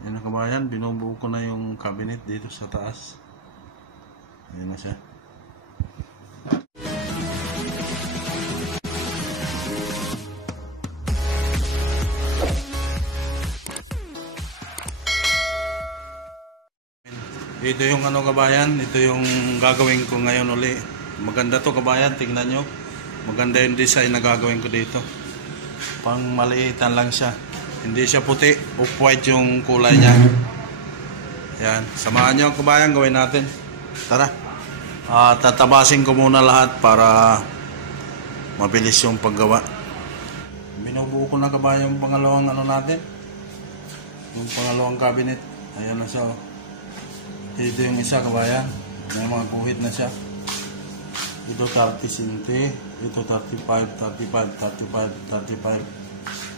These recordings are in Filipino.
Ayan na kabayan, binubuo ko na yung cabinet dito sa taas. Ayan na siya. Ito yung ano kabayan, ito yung gagawin ko ngayon uli. Maganda to kabayan, tingnan nyo. Maganda yung design na gagawin ko dito. Pang maliitan lang siya. Hindi siya puti, off-white yung kulay niya. Yan, samahan nyo kabayan, gawin natin. Tara. Tatabasin ko muna lahat para mabilis yung paggawa. Binubuo ko na kabayan yung pangalawang ano natin. Yung pangalawang cabinet. Ayan na siya oh. Ito yung isa kabayan, may mga guhit na siya. Ito 30 cm, ito 35, 35, 35, 35.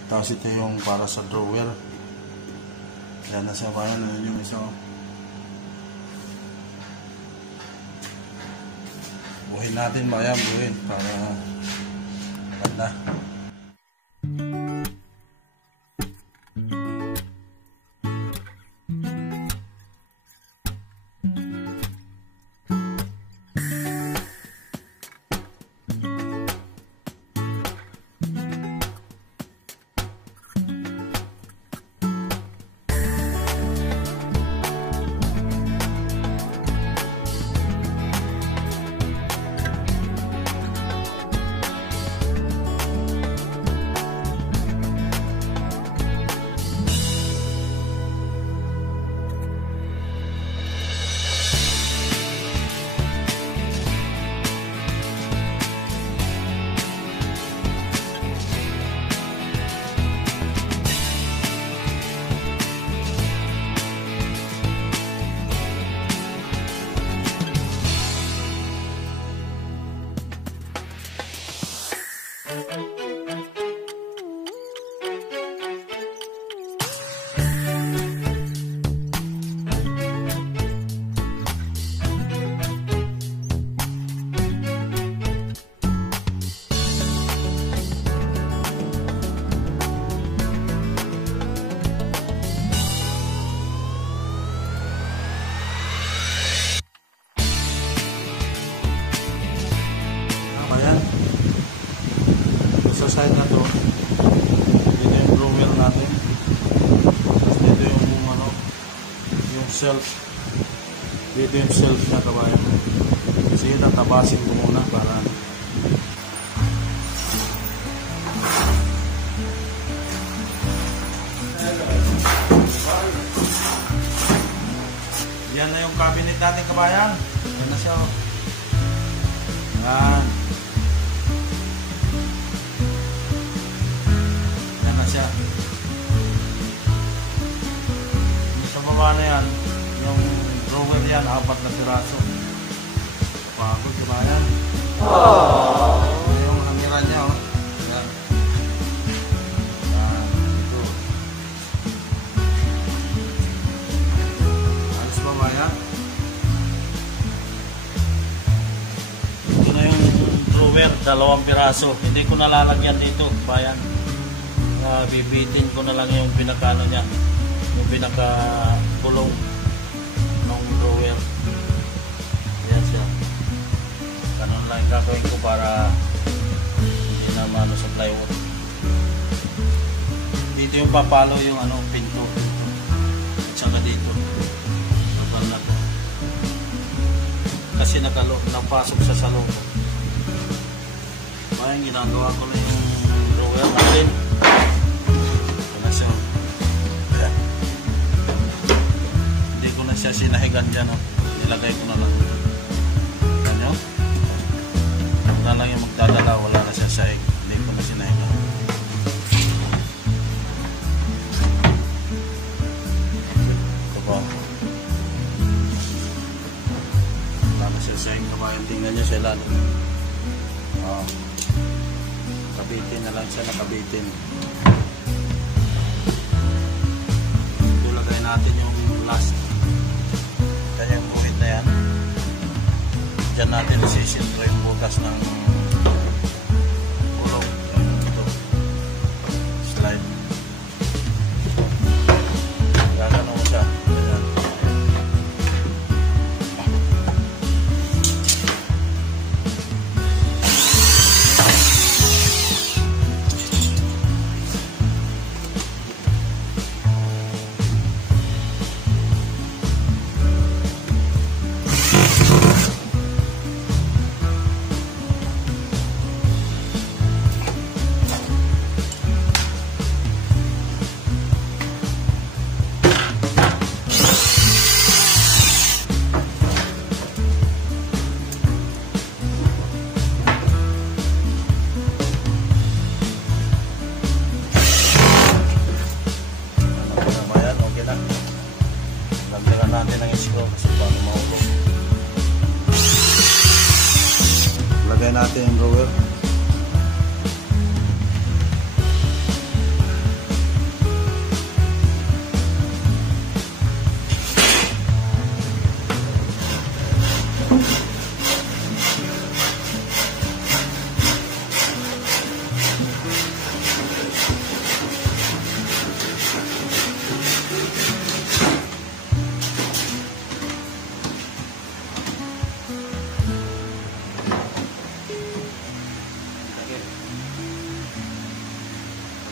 Tapos ito yung para sa drawer. Yan na siya kabayan, yun yung isa. Buhin natin bayan, buhin para ganda. Ayan. Sa side na to, dito yung drawer natin. Tapos dito yung ano, yung shelf. Dito yung shelf na kabayan. Kasi tatabasin ko muna para yan na yung cabinet natin kabayan. Yan na siya. Yan. Siya. Sa baba na yan, yung drawer yan, 4 na piraso. Pagod, diba yan? Yung hamira niya, oh. Yan. Yan. Ito. Alis ba ba yan? Ito na yung drawer, 2 piraso. Hindi ko nalalagyan dito, bayan. Bibitin ko na lang yung pinakano niya, yung pinakakulong ng drawer. Yan siya. Ganun lang gagawin ko para hindi na mano sa plywood. Dito yung papalo yung ano, pinto. At saka dito. Napala ko. Kasi napasok sa salon. Kaya ginagawa ko na yung drawer natin. Hindi ko na siya sinahigan dyan, oh. Nilagay ko na lang. Ganyo? Wala lang yung magdadala, wala na siya sahig. Hindi ko na sinahigan. Ito ba? Wala na siya sahig kabayan. Tingnan nyo sila. Kabitin na lang siya, nakabitin. Natin yung last kanyang buhit na yan. Diyan natin isisintro yung butas ng ulong. Ito slide gagano Lagyan natin ng screw kasi paano maulog. Lagay natin yung roller.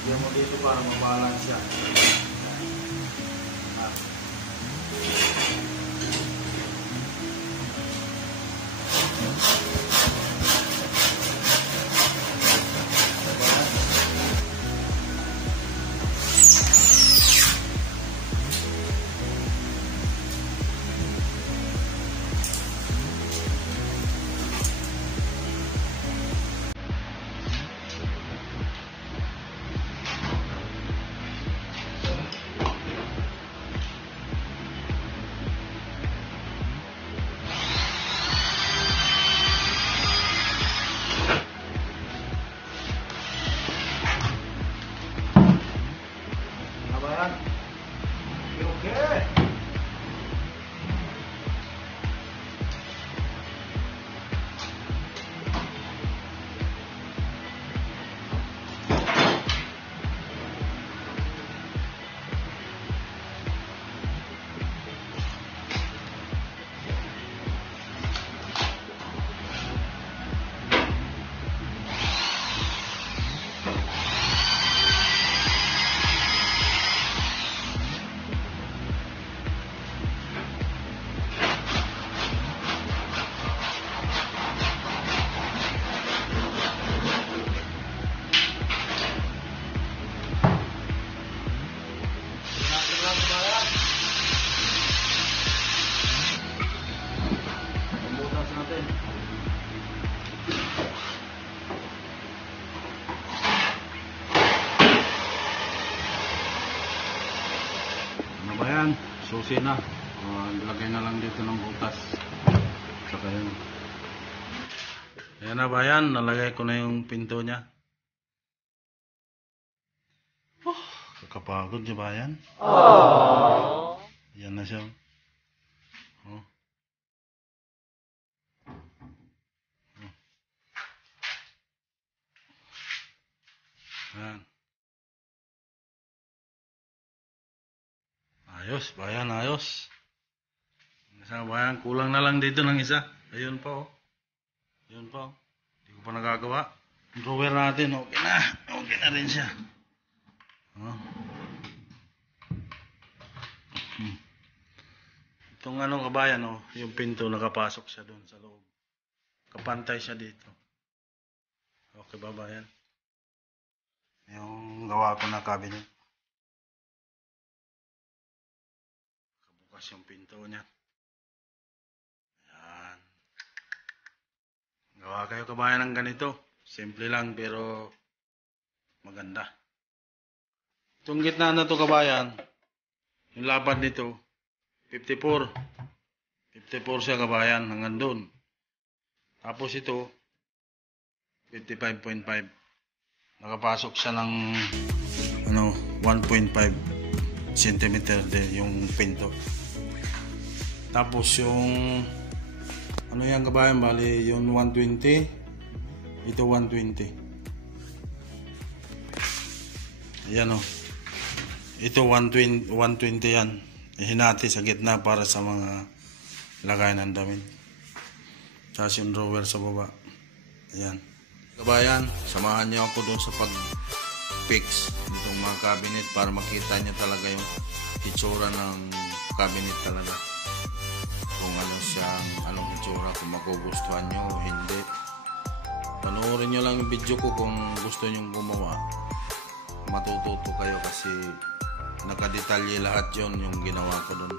Lagyan mo dito para mabalance siya. Okay. Ayan, susi na. Lagay na lang dito ng butas. Saka yun. Ayan na ba yan? Nalagay ko na yung pinto niya. Kakapagod siya ba yan? Ayan na siya. Oh. Ayan. Ayos, bayan, ayos. Isa, bayan, kulang na lang dito ng isa. Ayun pa, oh. Ayun pa, oh. Hindi ko pa nagagawa. Yung drawer natin, okay na. Okay na rin siya. Oh. Itong ano kabayan, oh, yung pinto nakapasok siya doon sa loob. Kapantay siya dito. Okay ba bayan? Yung gawa ko na cabinet. Yung pinto niya. Ayan. Gawa kayo kabayan ng ganito. Simple lang pero maganda. Itong gitna na to kabayan, yung lapad nito, 54. 54 siya kabayan hanggang doon. Tapos ito, 55.5. Nakapasok siya ng 1.5 centimeter din yung pinto. Tapos yung ano yan kabayan, bali yung 120, ito 120. Ayan o. Ito 120 yan. Hinati sa gitna para sa mga lagay ng damit. Tapos yung drawer sa baba. Ayan. Kabayan, samahan niyo ako doon sa pag-fix nitong mga cabinet para makita niyo talaga yung itsura ng cabinet talaga. Kung ano siyang, anong itsura, kung magugustuhan nyo o hindi. Panoorin nyo lang yung video ko kung gusto nyo gumawa. Matututo kayo kasi nakadetalye lahat yon yung ginawa ko dun.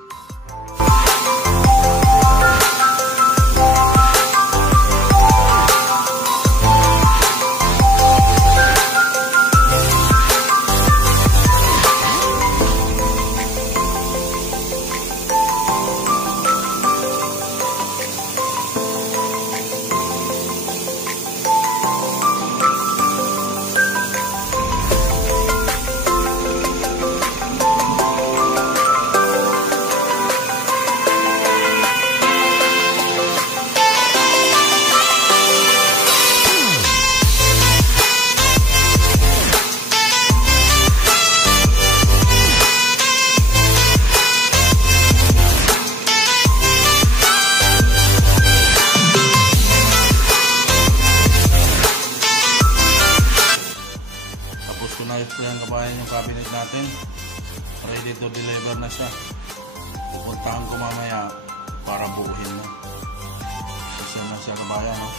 na siya. Pupuntahan ko mamaya para buuhin mo. Isa na siya kabayan, no?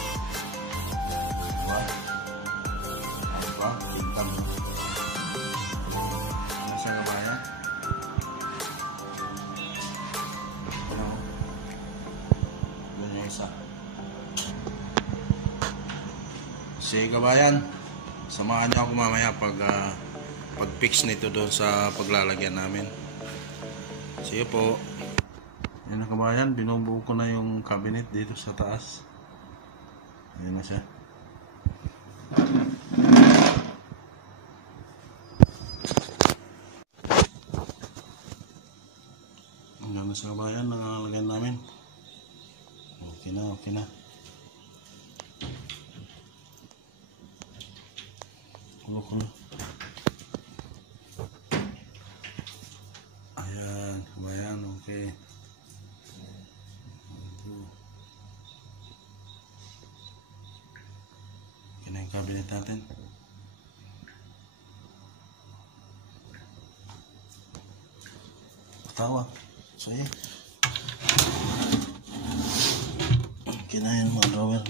Diba? Diba? Tingnan mo. Isa na siya kabayan. Ano? Ganyan isa. Sige kabayan, samahan niyo ako mamaya pag-fix nito doon sa paglalagyan namin. Sige po. Ayan na kabayan, binubuo ko na yung cabinet dito sa taas. Ayan na siya. Ayan na siya kabayan, nangalagyan namin. Okay na, okay na. Ko na. Ayan, kabayan, okay. Okay na yung cabinet natin. Patawa. Sige. Okay na yun mga drawer.